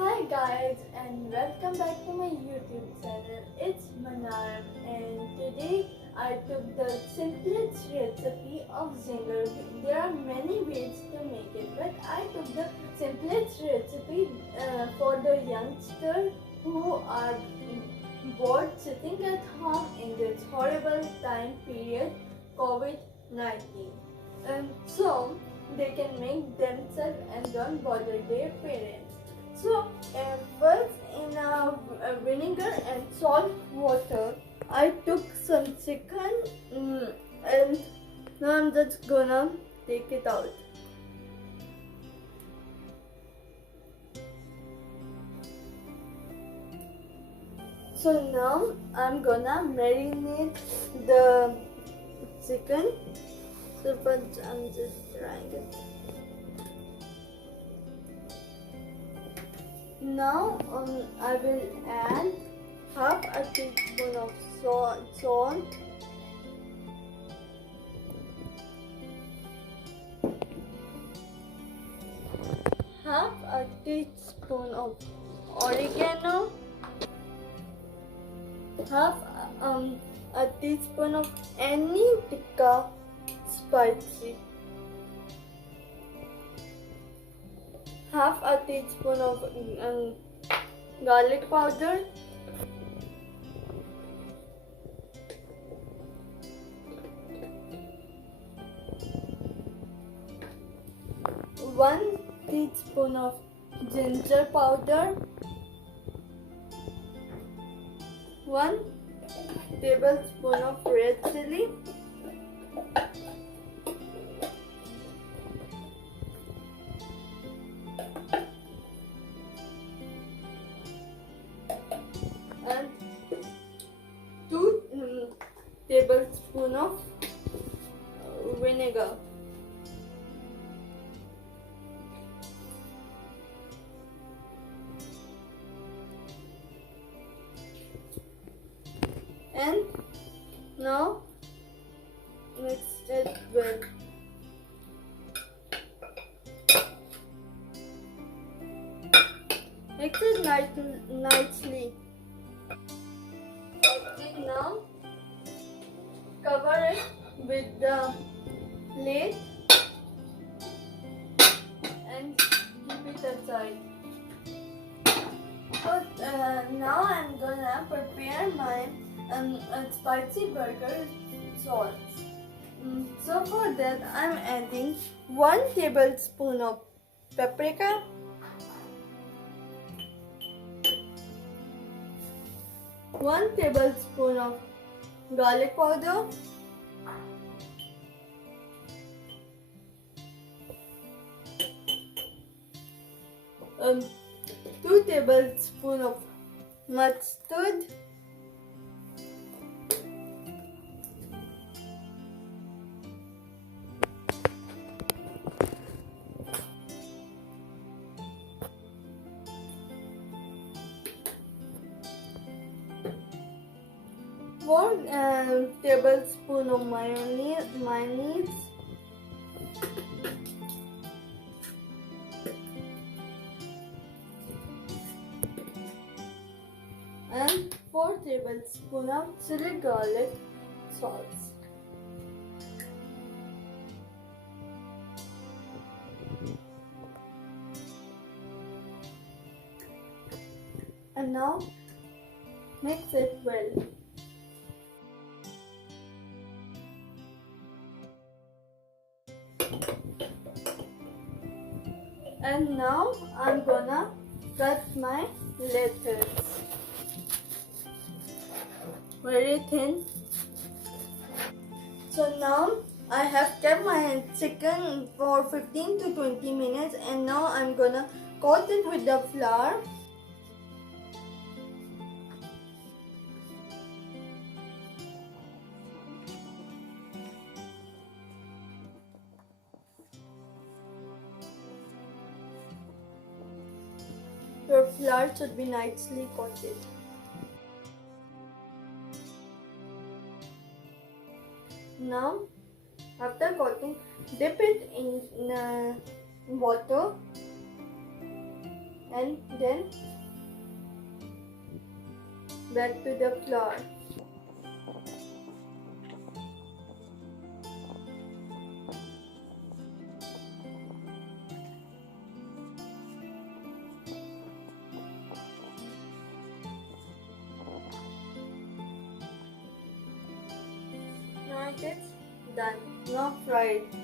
Hi guys and welcome back to my YouTube channel. It's Manaim and today I took the simplest recipe of Zinger. There are many ways to make it, but I took the simplest recipe for the youngsters who are bored sitting at home in this horrible time period, COVID-19. So they can make themselves and don't bother their parents. So first in vinegar and salt water, I took some chicken and now I'm just gonna take it out. So now I'm gonna marinate the chicken. So first I'm just trying it. Now I will add half a teaspoon of salt, half a teaspoon of oregano, half a teaspoon of any tikka spicy, half a teaspoon of garlic powder, one teaspoon of ginger powder, 1 tablespoon of red chili, and 2 tablespoons of vinegar. And now mix it well. Mix it nicely. Okay, now cover it with the plate and keep it aside. So now I'm gonna prepare my spicy burger sauce. So for that I'm adding 1 tablespoon of paprika, 1 tablespoon of garlic powder, 2 tablespoons of mustard, one tablespoon of mayonnaise, and 4 tablespoons of chili garlic sauce. And now mix it well. And now I'm gonna cut my lettuce very thin. So now I have kept my chicken for 15 to 20 minutes and now I'm gonna coat it with the flour. Your flour should be nicely coated. Now, after coating, dip it in water and then back to the flour. Now it is done. Now fry it.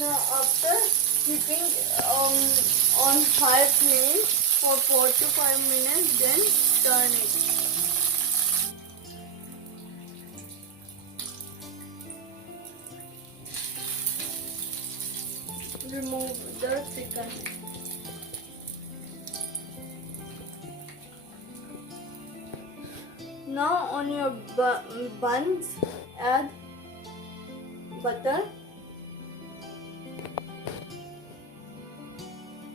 Now after keeping on high flame for 4 to 5 minutes, then turn it. Remove the chicken. Now on your buns, add butter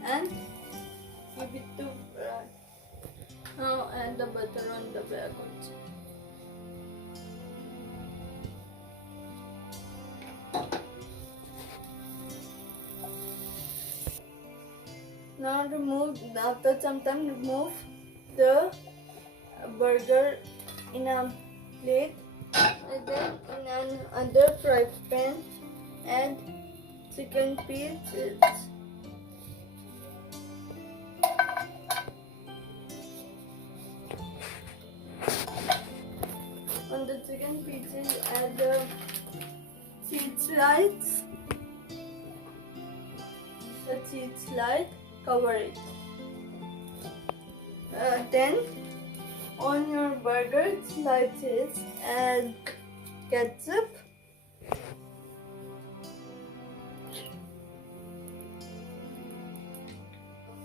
and give it to fry. Now add the butter on the back also. Now after some time remove the burger in a plate, and then in another fry pan add chicken pieces. On the chicken pieces add the cheese slices. The cheese slice, cover it. Then on your burger slices add ketchup,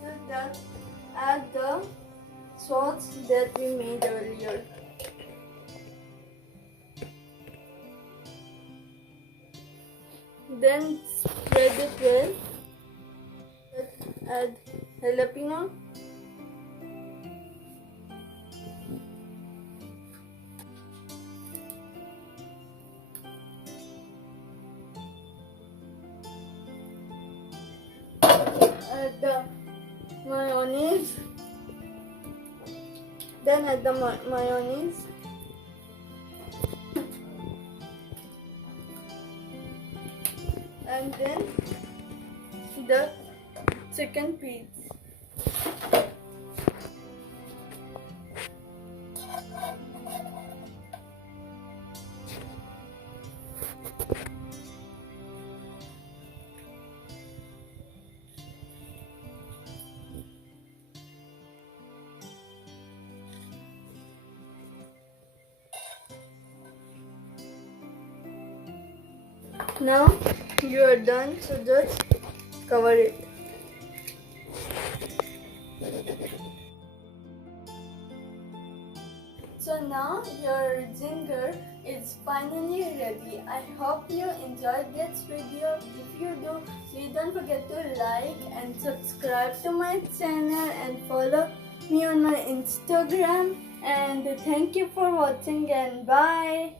after that add the sauce that we made earlier. Then spread it well. Add jalapeno. Add the mayonnaise. Then add the mayonnaise. And then the chicken piece. Now you are done, so just cover it. So now your zinger is finally ready. I hope you enjoyed this video. If you do, please don't forget to like and subscribe to my channel and follow me on my Instagram. And thank you for watching, and bye.